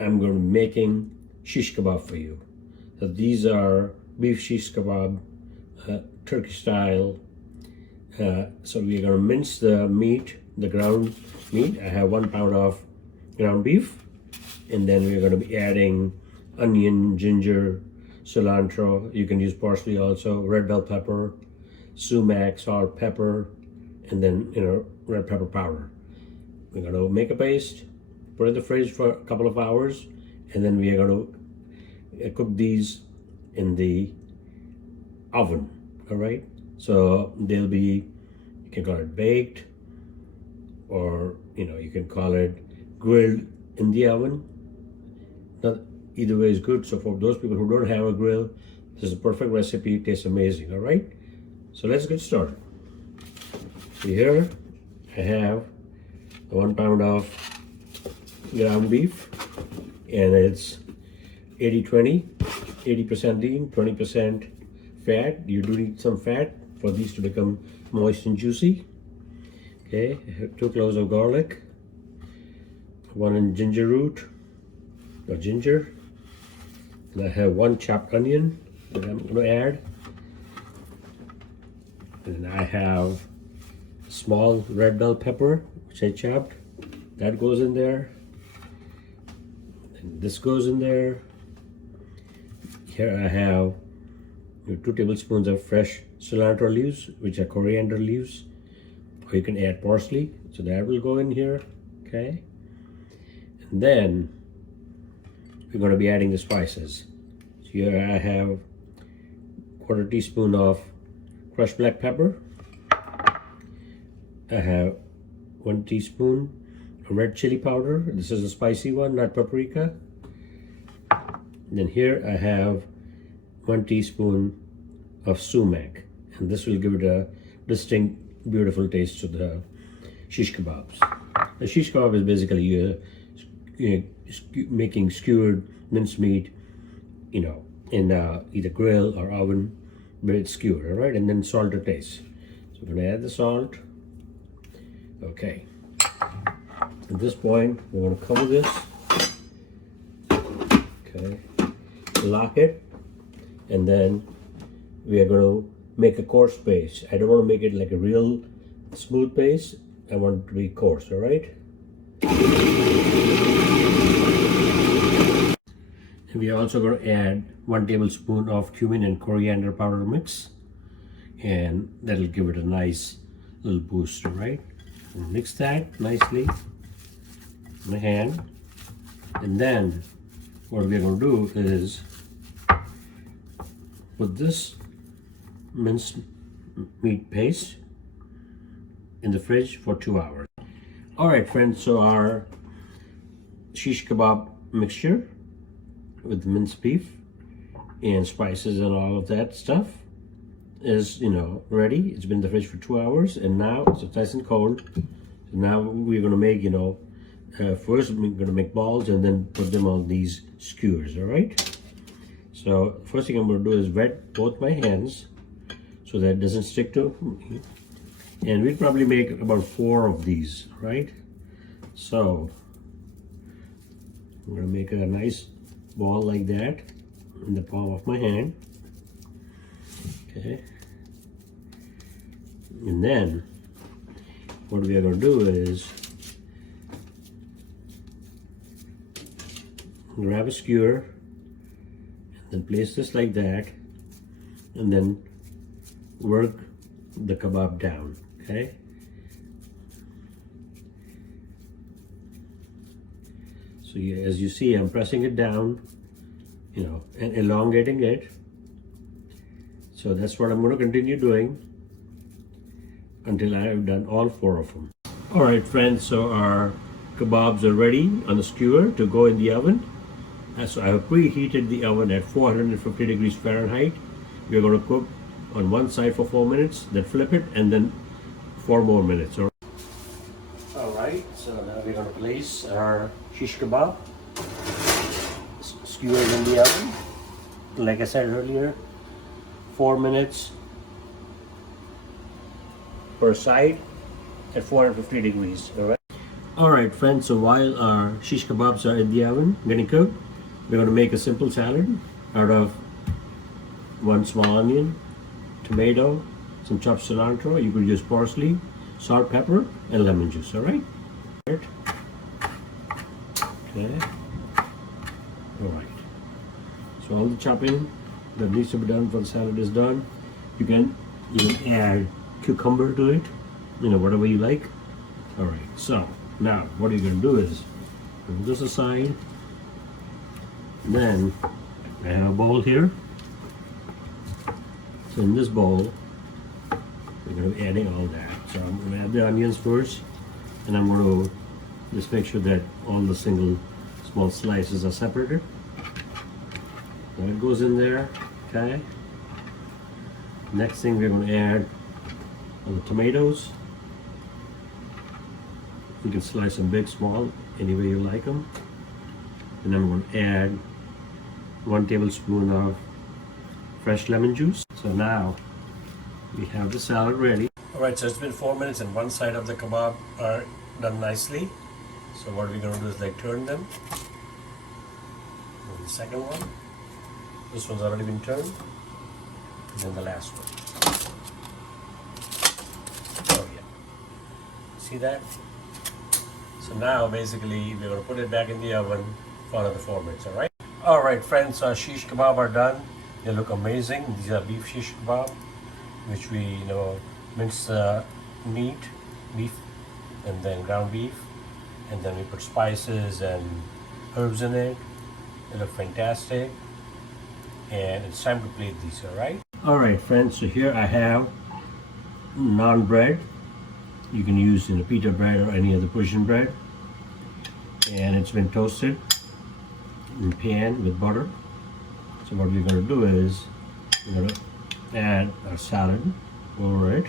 I'm going to be making shish kebab for you. So these are beef shish kebab, Turkish style. So we're going to mince the meat, the ground meat. I have 1 pound of ground beef, and then we're going to be adding onion, ginger, cilantro. You can use parsley also, red bell pepper, sumac, salt, pepper, and then red pepper powder. We're going to make a paste, put it in the fridge for a couple of hours, and then we are going to cook these in the oven. All right, so they'll be, you can call it baked, or you can call it grilled in the oven. Either way is good. So for those people who don't have a grill, this is a perfect recipe. It tastes amazing. All right, so let's get started. So here I have 1 pound of ground beef, and it's 80-20, 80% lean, 20% fat. You do need some fat for these to become moist and juicy. Okay, I have 2 cloves of garlic, 1 ginger root or ginger, and I have 1 chopped onion that I'm going to add, and I have small red bell pepper which I chopped. That goes in there, and this goes in there. Here I have 2 tablespoons of fresh cilantro leaves, which are coriander leaves, or you can add parsley, so that will go in here. Okay, and then we're going to be adding the spices. So here I have 1/4 teaspoon of crushed black pepper. I have 1 teaspoon of red chili powder. This is a spicy one, not paprika. And then here I have 1 teaspoon of sumac, and this will give it a distinct, beautiful taste to the shish kebabs. The shish kebab is basically making skewered mincemeat, in either grill or oven, but it's skewered, all right? And then salt to taste. So we're gonna add the salt. Okay. At this point, we're gonna cover this. Okay. Lock it, and then we are going to make a coarse paste. I don't want to make it like a real smooth paste. I want it to be coarse, all right? And we are also going to add 1 tablespoon of cumin and coriander powder mix, and that'll give it a nice little boost, all right? We'll mix that nicely in my hand, and then what we're going to do is put this minced meat paste in the fridge for 2 hours. All right, friends, so our shish kebab mixture with minced beef and spices and all of that stuff is, ready. It's been in the fridge for 2 hours, and now it's nice and cold. So now we're going to make, first we're going to make balls and then put them on these skewers, all right? So first thing I'm going to do is wet both my hands so that it doesn't stick to me. And we'll probably make about 4 of these, right? So I'm going to make a nice ball like that in the palm of my hand. Okay. And then what we are going to do is grab a skewer, then place this like that, and then work the kebab down. Okay, so as you see, I'm pressing it down, and elongating it. So that's what I'm going to continue doing until I have done all 4 of them. All right, friends, so our kebabs are ready on the skewer to go in the oven. So I have preheated the oven at 450 degrees Fahrenheit. We're going to cook on one side for 4 minutes, then flip it, and then 4 more minutes. All right, so now we're going to place our shish kebab skewered in the oven. Like I said earlier, 4 minutes per side at 450 degrees. All right. Alright friends, so while our shish kebabs are in the oven getting cooked, we're going to make a simple salad out of one small onion, tomato, some chopped cilantro. You could use parsley, salt, pepper, and lemon juice. Alright? Okay. Alright. So all the chopping that needs to be done for the salad is done. You can even add cucumber to it, whatever you like. Alright, so now what you're going to do is put this aside. Then I have a bowl here. So in this bowl, we're going to be adding all that. So I'm going to add the onions first, and I'm going to just make sure that all the single small slices are separated. So it goes in there, okay? Next thing we're going to add all the tomatoes. You can slice them big, small, any way you like them. And then I'm going to add 1 tablespoon of fresh lemon juice. So now we have the salad ready. Alright, so it's been 4 minutes and one side of the kebab are done nicely. So what we're going to do is turn them. And the second one. This one's already been turned. And then the last one. Oh yeah. See that? So now basically we're going to put it back in the oven for another 4 minutes, alright? Alright friends, our shish kebab are done. They look amazing. These are beef shish kebab, which we mince meat, beef, and then ground beef, and then we put spices and herbs in it. They look fantastic. And it's time to plate these, alright? Alright friends, so here I have naan bread. You can use pita bread or any other Persian bread. And it's been toasted in a pan with butter. So what we're going to do is we're going to add our salad over it.